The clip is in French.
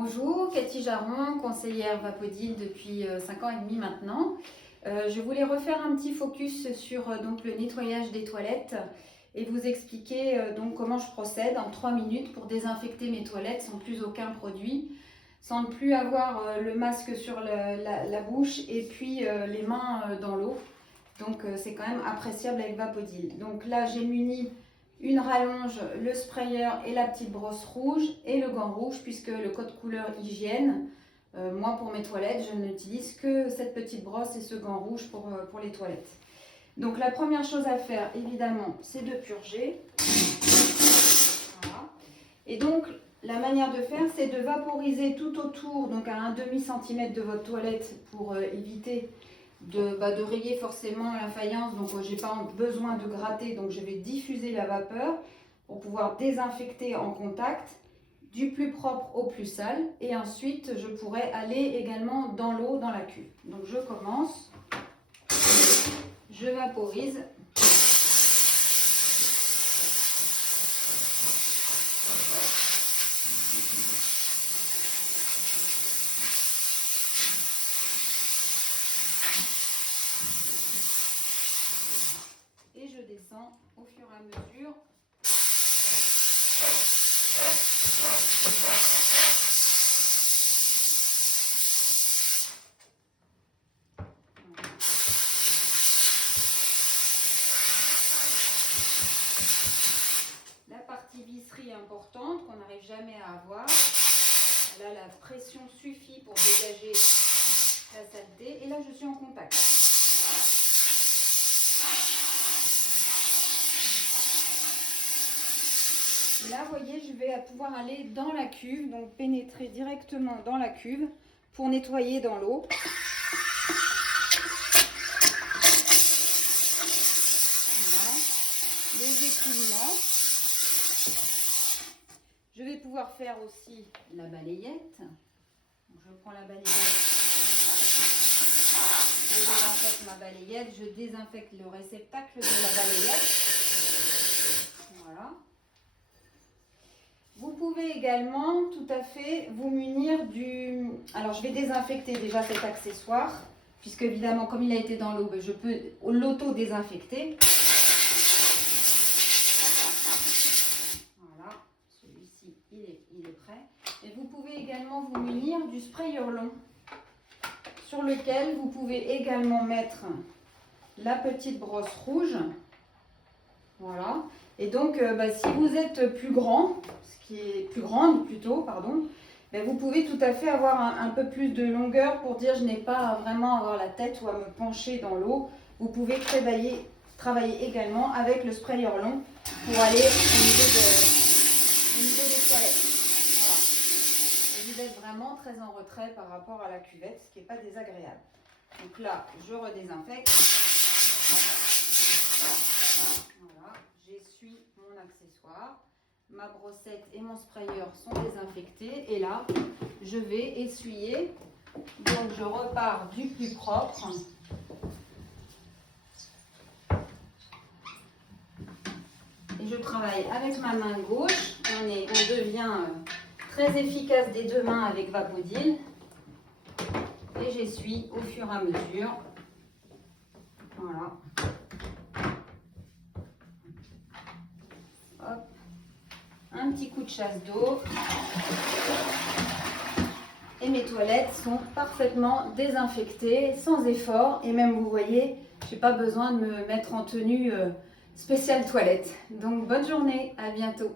Bonjour, Cathy Jaron, conseillère Vapodil depuis 5 ans et demi maintenant. Je voulais refaire un petit focus sur donc, le nettoyage des toilettes et vous expliquer donc, comment je procède en 3 minutes pour désinfecter mes toilettes sans plus aucun produit, sans ne plus avoir le masque sur la bouche et puis les mains dans l'eau. Donc c'est quand même appréciable avec Vapodil. Donc là j'ai muni une rallonge, le sprayer et la petite brosse rouge et le gant rouge puisque le code couleur hygiène, moi pour mes toilettes je n'utilise que cette petite brosse et ce gant rouge pour les toilettes. Donc la première chose à faire évidemment c'est de purger. Voilà. Et donc la manière de faire c'est de vaporiser tout autour, donc à un demi-centimètre de votre toilette pour éviter de rayer forcément la faïence. Donc j'ai pas besoin de gratter, donc je vais diffuser la vapeur pour pouvoir désinfecter en contact du plus propre au plus sale, et ensuite je pourrais aller également dans l'eau, dans la cuve. Donc je commence, je vaporise. Et je descends au fur et à mesure. La partie visserie importante qu'on n'arrive jamais à avoir. Là, la pression suffit pour dégager la saleté. Et là, je suis en contact. Là, vous voyez, je vais pouvoir aller dans la cuve, donc pénétrer directement dans la cuve pour nettoyer dans l'eau. Voilà, les écoulements. Je vais pouvoir faire aussi la balayette. Donc, je prends la balayette, je désinfecte ma balayette, je désinfecte le réceptacle de la balayette. Voilà. Vous pouvez également tout à fait vous munir du... Alors je vais désinfecter déjà cet accessoire, puisque évidemment comme il a été dans l'eau, je peux l'auto-désinfecter. Voilà, celui-ci il est prêt. Et vous pouvez également vous munir du sprayer long, sur lequel vous pouvez également mettre la petite brosse rouge. Voilà. Et donc, si vous êtes plus grand, ce qui est plus grande plutôt, pardon, vous pouvez tout à fait avoir un peu plus de longueur pour dire je n'ai pas vraiment à avoir la tête ou à me pencher dans l'eau. Vous pouvez travailler également avec le sprayer long pour aller au niveau des toilettes. Voilà. Et vous êtes vraiment très en retrait par rapport à la cuvette, ce qui n'est pas désagréable. Donc là, je redésinfecte. Voilà, j'essuie mon accessoire, ma brossette et mon sprayer sont désinfectés et là je vais essuyer, donc je repars du plus propre. Et je travaille avec ma main gauche, on devient très efficace des deux mains avec Vapodil et j'essuie au fur et à mesure. Voilà. Hop. Un petit coup de chasse d'eau et mes toilettes sont parfaitement désinfectées sans effort, et même vous voyez je n'ai pas besoin de me mettre en tenue spéciale toilette. Donc bonne journée, à bientôt.